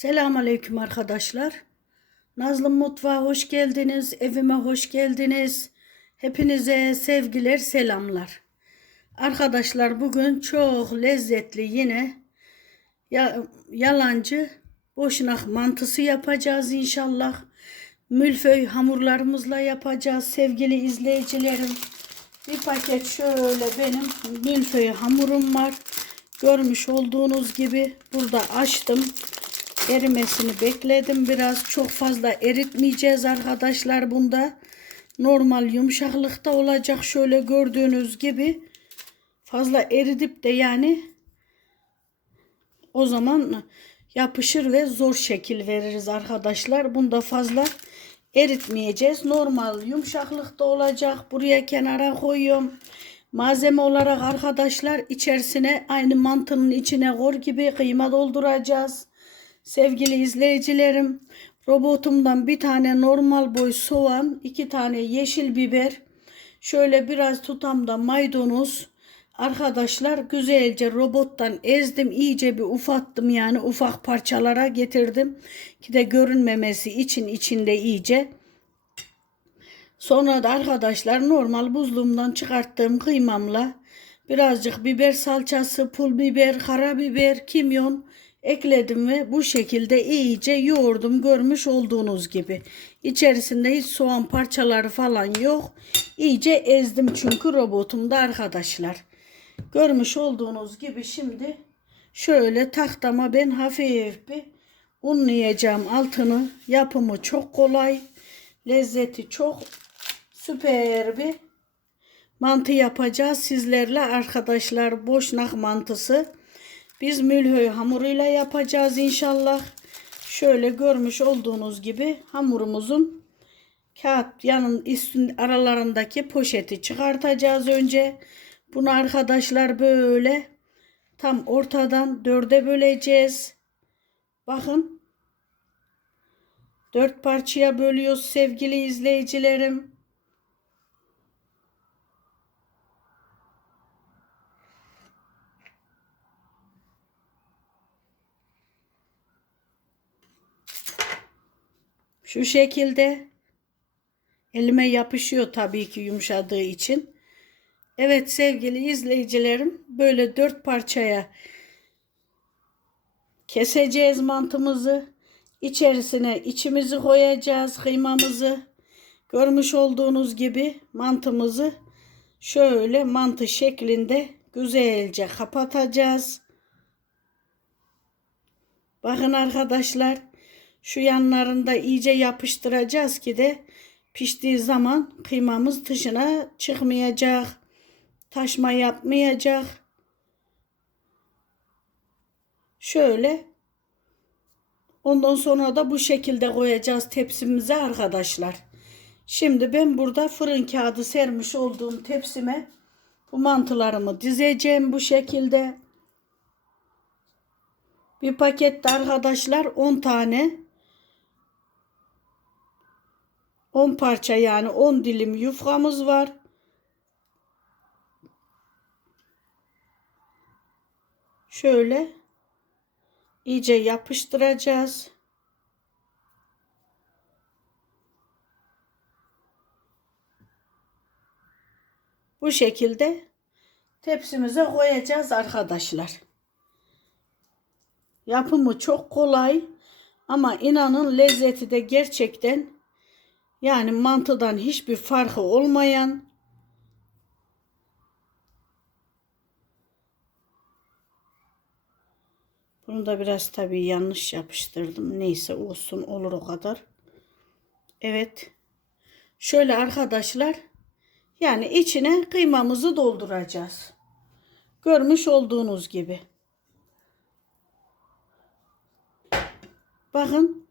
Selamünaleyküm arkadaşlar. Nazlı Mutfağa hoş geldiniz. Evime hoş geldiniz. Hepinize sevgiler, selamlar. Arkadaşlar bugün çok lezzetli yine ya, yalancı boşnak mantısı yapacağız inşallah. Mülföy hamurlarımızla yapacağız sevgili izleyicilerim. Bir paket şöyle benim mülföy hamurum var. Görmüş olduğunuz gibi burada açtım. Erimesini bekledim biraz. Çok fazla eritmeyeceğiz arkadaşlar bunda. Normal yumuşaklıkta olacak şöyle gördüğünüz gibi. Fazla eridip de yani o zaman yapışır ve zor şekil veririz arkadaşlar. Bunda fazla eritmeyeceğiz. Normal yumuşaklıkta olacak. Buraya kenara koyuyorum. Malzeme olarak arkadaşlar içerisine aynı mantının içine kor gibi kıyma dolduracağız. Sevgili izleyicilerim robotumdan bir tane normal boy soğan, iki tane yeşil biber, şöyle biraz tutamda maydanoz, Arkadaşlar güzelce robottan ezdim iyice bir ufattım yani ufak parçalara getirdim ki de görünmemesi için içinde iyice. Sonra da arkadaşlar normal buzluğumdan çıkarttığım kıymamla birazcık biber salçası, pul biber, karabiber, kimyon ekledim ve bu şekilde iyice yoğurdum görmüş olduğunuz gibi. İçerisinde hiç soğan parçaları falan yok. İyice ezdim çünkü robotumda arkadaşlar. Görmüş olduğunuz gibi şimdi şöyle tahtama ben hafif bir unlayacağım altını. Yapımı çok kolay. Lezzeti çok süper bir mantı yapacağız sizlerle arkadaşlar. Boşnak mantısı. Biz mülhöy hamuruyla yapacağız inşallah. Şöyle görmüş olduğunuz gibi hamurumuzun kağıt yanın üstün aralarındaki poşeti çıkartacağız önce. Bunu arkadaşlar böyle tam ortadan dörde böleceğiz. Bakın. Dört parçaya bölüyoruz sevgili izleyicilerim. Şu şekilde elime yapışıyor tabii ki yumuşadığı için. Evet sevgili izleyicilerim böyle dört parçaya keseceğiz mantımızı. İçerisine içimizi koyacağız kıymamızı. Görmüş olduğunuz gibi mantımızı şöyle mantı şeklinde güzelce kapatacağız. Bakın arkadaşlar şu yanlarında iyice yapıştıracağız ki de piştiği zaman kıymamız dışına çıkmayacak. Taşma yapmayacak. Şöyle. Ondan sonra da bu şekilde koyacağız tepsimize arkadaşlar. Şimdi ben burada fırın kağıdı sermiş olduğum tepsime bu mantılarımı dizeceğim bu şekilde. Bir pakette arkadaşlar 10 tane 10 parça yani 10 dilim yufkamız var. Şöyle iyice yapıştıracağız. Bu şekilde tepsimize koyacağız arkadaşlar. Yapımı çok kolay ama inanın lezzeti de gerçekten yani mantıdan hiçbir farkı olmayan Bunu da biraz tabii yanlış yapıştırdım. Neyse olsun olur o kadar. Evet. Şöyle arkadaşlar yani içine kıymamızı dolduracağız. Görmüş olduğunuz gibi. Bakın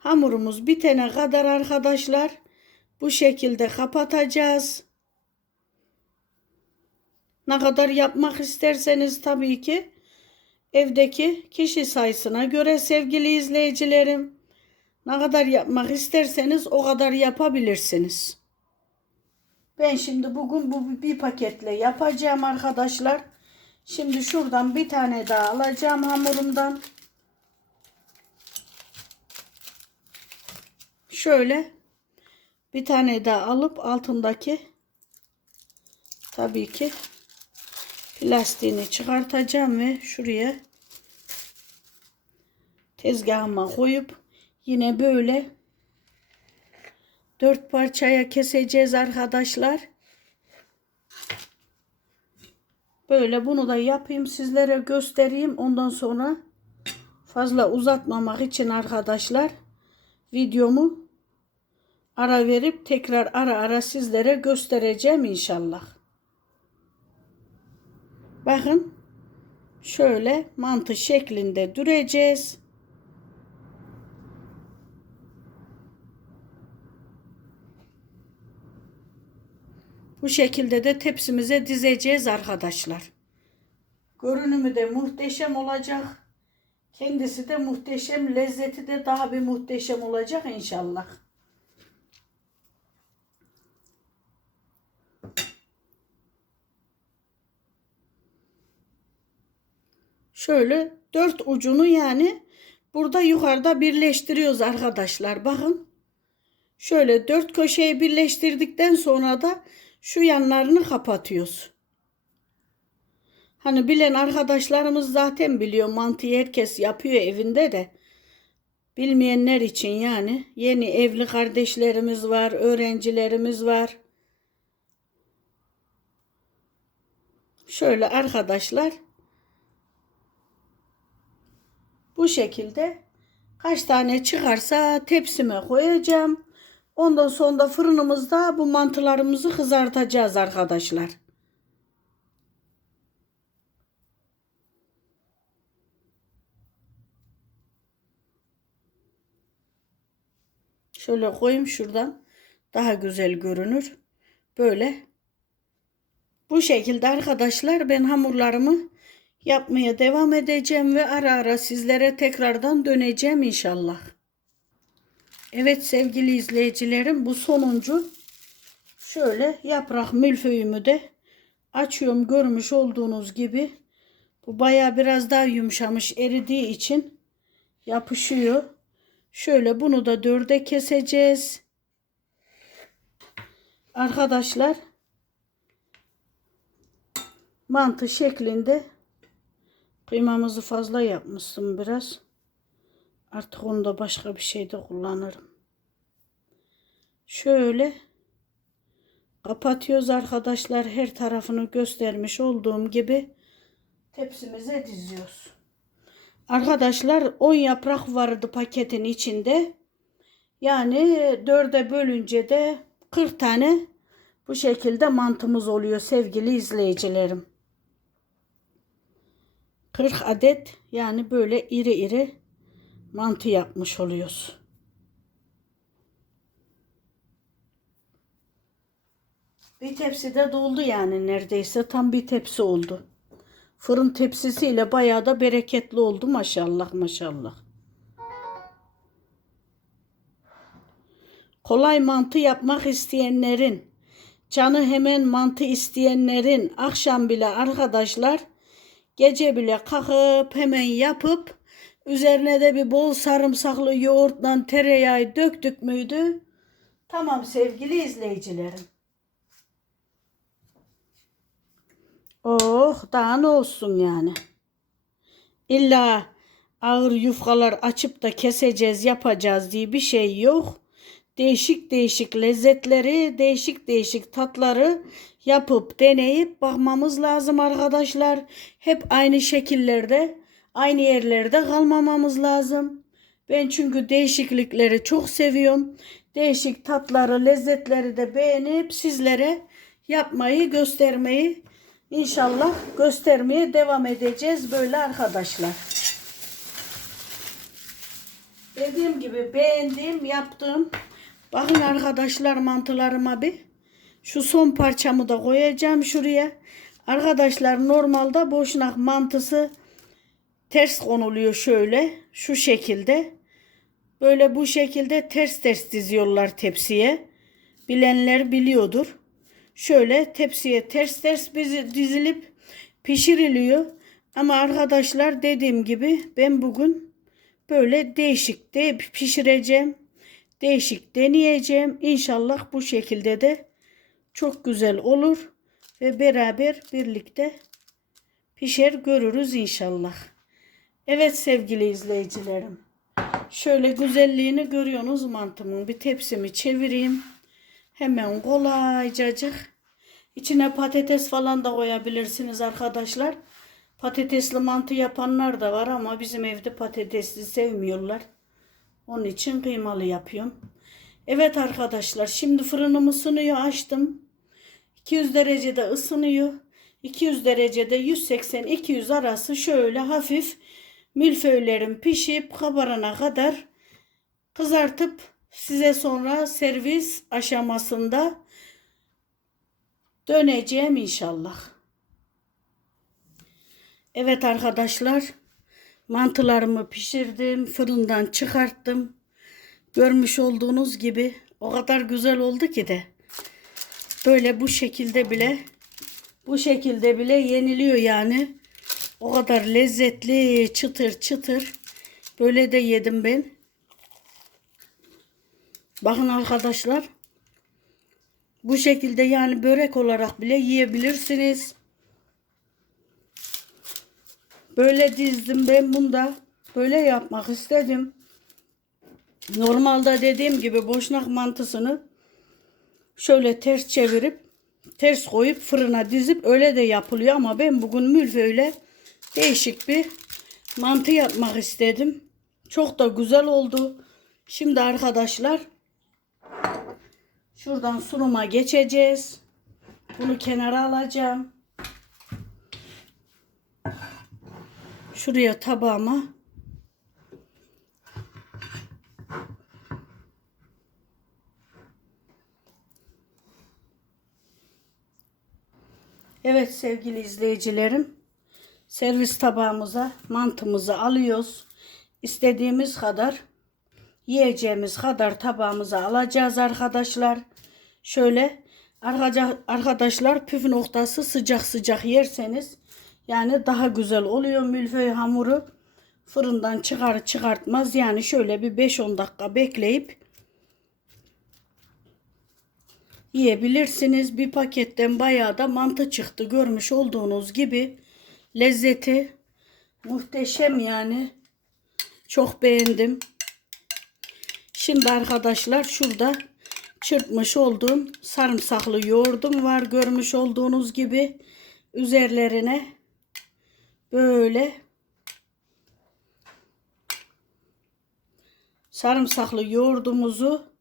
hamurumuz bitene kadar arkadaşlar bu şekilde kapatacağız. Ne kadar yapmak isterseniz tabii ki evdeki kişi sayısına göre sevgili izleyicilerim ne kadar yapmak isterseniz o kadar yapabilirsiniz. Ben şimdi bugün bu bir paketle yapacağım arkadaşlar. Şimdi şuradan bir tane daha alacağım hamurumdan. Şöyle bir tane daha alıp altındaki tabii ki plastiğini çıkartacağım ve şuraya tezgahıma koyup yine böyle dört parçaya keseceğiz arkadaşlar. Böyle bunu da yapayım sizlere göstereyim. Ondan sonra fazla uzatmamak için arkadaşlar videomu ara verip tekrar ara ara sizlere göstereceğim inşallah. Bakın şöyle mantı şeklinde düreceğiz. Bu şekilde de tepsimize dizeceğiz arkadaşlar. Görünümü de muhteşem olacak. Kendisi de muhteşem, lezzeti de daha bir muhteşem olacak inşallah. Şöyle dört ucunu yani burada yukarıda birleştiriyoruz arkadaşlar. Bakın. Şöyle dört köşeyi birleştirdikten sonra da şu yanlarını kapatıyoruz. Hani bilen arkadaşlarımız zaten biliyor mantıyı herkes yapıyor evinde de. Bilmeyenler için yani yeni evli kardeşlerimiz var, öğrencilerimiz var. Şöyle arkadaşlar bu şekilde kaç tane çıkarsa tepsime koyacağım. Ondan sonra da fırınımızda bu mantılarımızı kızartacağız arkadaşlar. Şöyle koyayım şuradan. Daha güzel görünür. Böyle. Bu şekilde arkadaşlar ben hamurlarımı yapmaya devam edeceğim ve ara ara sizlere tekrardan döneceğim inşallah. Evet sevgili izleyicilerim bu sonuncu şöyle yaprak milföyümü de açıyorum görmüş olduğunuz gibi bu baya biraz daha yumuşamış eridiği için yapışıyor. Şöyle bunu da dörde keseceğiz. Arkadaşlar mantı şeklinde kıymamızı fazla yapmıştım biraz. Artık onu da başka bir şeyde kullanırım. Şöyle kapatıyoruz arkadaşlar. Her tarafını göstermiş olduğum gibi tepsimize diziyoruz. Arkadaşlar 10 yaprak vardı paketin içinde. Yani dörde bölünce de 40 tane bu şekilde mantımız oluyor sevgili izleyicilerim. 40 adet yani böyle iri iri mantı yapmış oluyoruz. Bir tepsi de doldu yani neredeyse tam bir tepsi oldu. Fırın tepsisiyle bayağı da bereketli oldu maşallah maşallah. Kolay mantı yapmak isteyenlerin, canı hemen mantı isteyenlerin akşam bile arkadaşlar gece bile kalkıp hemen yapıp üzerine de bir bol sarımsaklı yoğurtla tereyağı döktük müydü? Tamam sevgili izleyicilerim. Oh daha ne olsun yani. İlla ağır yufkalar açıp da keseceğiz yapacağız diye bir şey yok. Değişik değişik lezzetleri, değişik değişik tatları yapıp deneyip bakmamız lazım arkadaşlar. Hep aynı şekillerde, aynı yerlerde kalmamamız lazım. Ben çünkü değişiklikleri çok seviyorum. Değişik tatları, lezzetleri de beğenip sizlere yapmayı, göstermeyi İnşallah göstermeye devam edeceğiz böyle arkadaşlar. Dediğim gibi beğendiğim, yaptığım. Bakın arkadaşlar mantılarıma bir. Şu son parçamı da koyacağım şuraya. Arkadaşlar normalde boşnak mantısı ters konuluyor şöyle. Şu şekilde. Böyle bu şekilde ters ters diziyorlar tepsiye. Bilenler biliyordur şöyle tepsiye ters ters dizilip pişiriliyor. Ama arkadaşlar dediğim gibi ben bugün böyle değişik de pişireceğim. Değişik deneyeceğim. İnşallah bu şekilde de çok güzel olur ve beraber birlikte pişer görürüz inşallah. Evet sevgili izleyicilerim. Şöyle güzelliğini görüyorsunuz mantımın. Bir tepsimi çevireyim. Hemen kolaycacık. İçine patates falan da koyabilirsiniz arkadaşlar. Patatesli mantı yapanlar da var ama bizim evde patatesli sevmiyorlar. Onun için kıymalı yapıyorum. Evet arkadaşlar şimdi fırınım ısınıyor açtım. 200 derecede ısınıyor. 200 derecede 180-200 arası şöyle hafif milföylerim pişip kabarana kadar kızartıp size sonra servis aşamasında döneceğim inşallah. Evet arkadaşlar mantılarımı pişirdim fırından çıkarttım. Görmüş olduğunuz gibi o kadar güzel oldu ki de böyle bu şekilde bile bu şekilde bile yeniliyor yani. O kadar lezzetli çıtır çıtır. Böyle de yedim ben. Bakın arkadaşlar. Bu şekilde yani börek olarak bile yiyebilirsiniz. Böyle dizdim ben bunda. Böyle yapmak istedim. Normalde dediğim gibi boşnak mantısını şöyle ters çevirip ters koyup fırına dizip öyle de yapılıyor ama ben bugün mülföyle değişik bir mantı yapmak istedim. Çok da güzel oldu. Şimdi arkadaşlar şuradan sunuma geçeceğiz. Bunu kenara alacağım. Şuraya tabağıma Evet sevgili izleyicilerim. Servis tabağımıza mantımızı alıyoruz. İstediğimiz kadar yiyeceğimiz kadar tabağımıza alacağız arkadaşlar. Şöyle arkadaşlar püf noktası sıcak sıcak yerseniz yani daha güzel oluyor milföy hamuru. Fırından çıkar çıkartmaz yani şöyle bir 5-10 dakika bekleyip yiyebilirsiniz. Bir paketten bayağı da mantı çıktı. Görmüş olduğunuz gibi lezzeti muhteşem yani. Çok beğendim. Şimdi arkadaşlar şurada çırpmış olduğum sarımsaklı yoğurdum var. Görmüş olduğunuz gibi üzerlerine böyle sarımsaklı yoğurdumuzu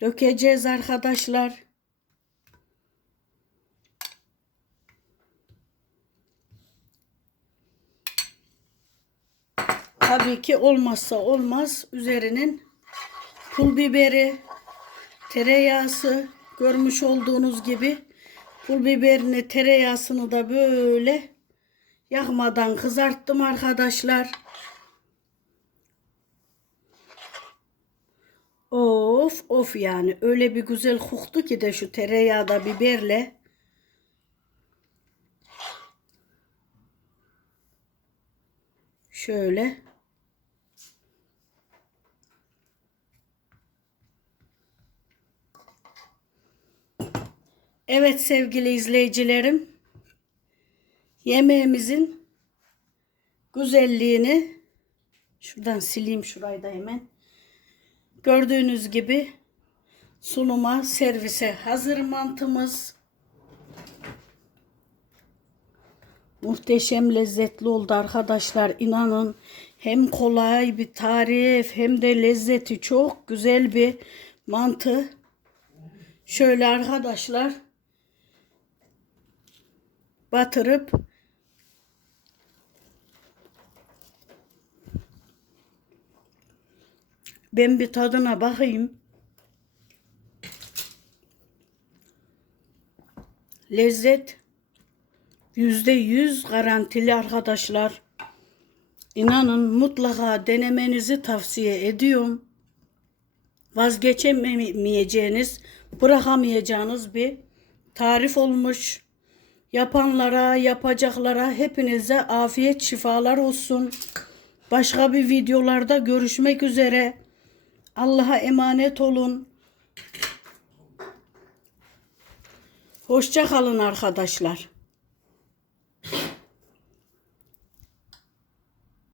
dökeceğiz arkadaşlar. Tabii ki olmazsa olmaz üzerinin pul biberi, tereyağısı görmüş olduğunuz gibi pul biberini, tereyağısını da böyle yakmadan kızarttım arkadaşlar. Of of yani öyle bir güzel koktu ki de şu tereyağda biberle. Şöyle. Evet sevgili izleyicilerim. Yemeğimizin güzelliğini şuradan sileyim şurayı da hemen. Gördüğünüz gibi sunuma servise hazır mantımız. Muhteşem lezzetli oldu arkadaşlar. İnanın hem kolay bir tarif hem de lezzeti çok güzel bir mantı. Şöyle arkadaşlar batırıp Ben bir tadına bakayım. Lezzet yüzde yüz garantili arkadaşlar. İnanın mutlaka denemenizi tavsiye ediyorum. Vazgeçemeyeceğiniz, bırakamayacağınız bir tarif olmuş. Yapanlara, yapacaklara hepinize afiyet şifalar olsun. Başka bir videolarda görüşmek üzere. Allah'a emanet olun. Hoşça kalın arkadaşlar.